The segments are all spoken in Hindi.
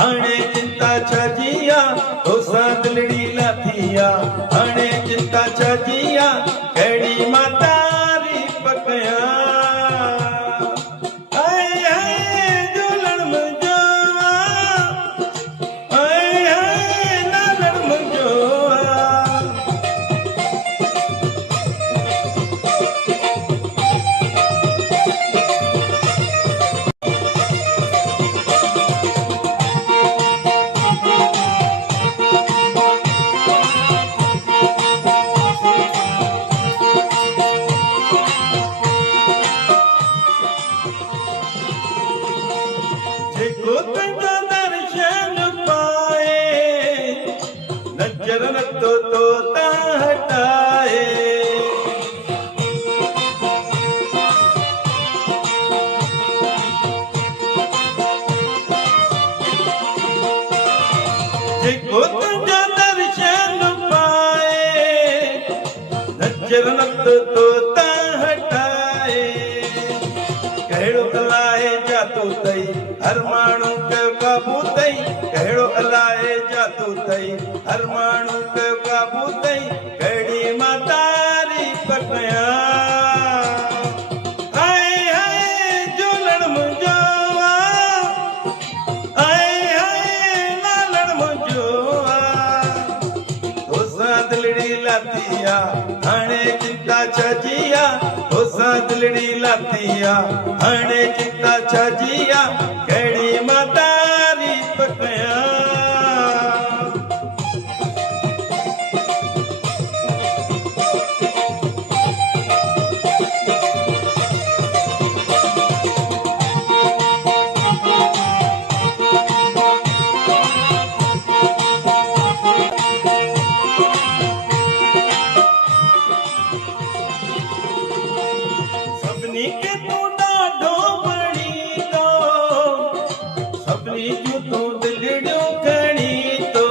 हाणे चिंता छा जिया तोसां दिलड़ी लाथिया हाणे चिंता छा जिया कहिड़ी मां तारीफ़ कयां हाय हाय झूलण मुंहिंजो हाय हाय लालण मुंहिंजो जेको तुंहिंजो दर्शन पाए नज़र नथो तो तां हटाए जेको तुंहिंजो दर्शन पाए नज़र नथो तो तां हटाए कहिड़ो अलाए जातो अथई हर माण्हू कयो काबू अथई कहिड़ो अलाए जातो अथई हर माण्हू कयो काबू अथई कहिड़ी मां तारीफ़ कयां हाय हाय झूलण मुंहिंजो हाय हाय लालण मुंहिंजो तोसां दिलड़ी लाथिया हाणे चिंता छा जिया तोसां दिलड़ी लाथिया हाणे चिंता छा जिया कहिड़ी मां तारीफ़ कयां सभिनी खे तूं ॾाढो बणींदो सभिनी जूं तूं दिलड़ियूं खणी थो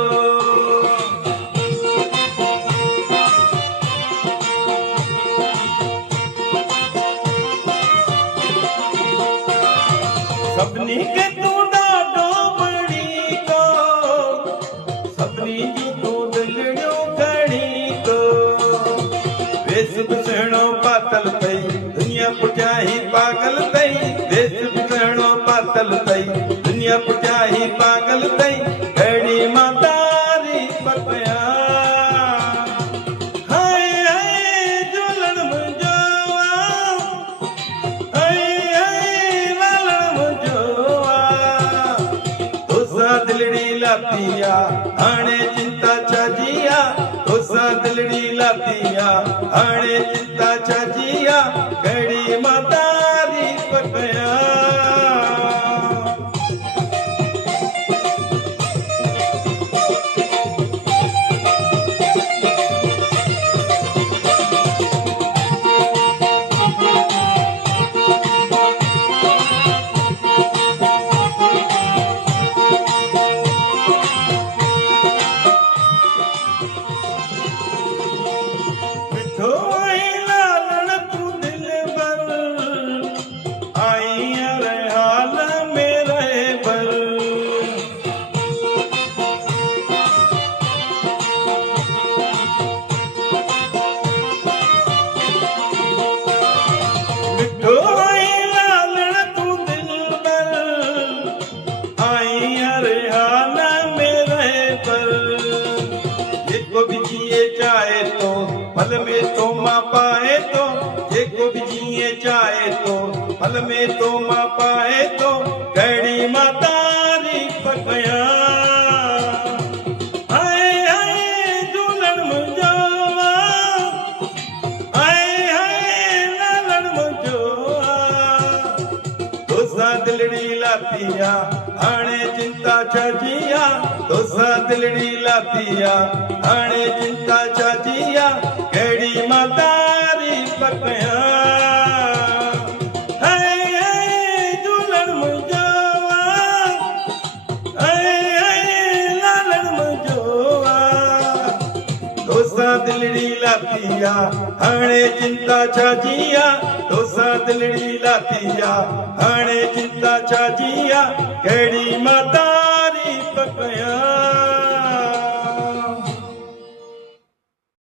सभिनी खे तूं ॾाढो बणींदो सभिनी जूं तूं दिलड़ियूं खणी थो वेस बि सुहिणो पातल अथई दुनिया पुठियां ही पागल अथई वेस बि सुहिणो पातल अथई दुनिया पुठियां ही पागल अथई कहिड़ी मां तारीफ़ कयां हाय हाय झूलण मुंहिंजो हाय हाय लालण मुंहिंजो तोसां दिलड़ी लाथिया हाणे चिंता छा जिया तोसां दिलड़ी लाथिया हाणे चिंता छा जिया कहिड़ी मां तारीफ़ कयां मिठो ऐं लालण तूं दिलबर आई हर हाल में रहबर मिठो ऐं लालण तूं दिलबर आई हर हाल में रहबर जेको बि जिए चाहे तो फल में तो मां पाए तो जेको बि जिए चाहे तो फल में तो मां पाए तो कहिड़ी मां तारीफ़ कयां हाय हाय झूलण मुंहिंजो हाय हाय लालण मुंहिंजो तोसां दिलड़ी लाथिया हाणे चिंता छा जिया तोसां दिलड़ी लाथिया हाणे चिंता छा जिया कहिड़ी मां तारीफ़ कयां हाय हाय झूलण मुंहिंजो हाय हाय लालण मुंहिंजो तोसां दिलड़ी लाथिया हाणे चिंता छा जिया तोसां दिलड़ी लाथिया हाणे चिंता छा जिया कहिड़ी मां तकया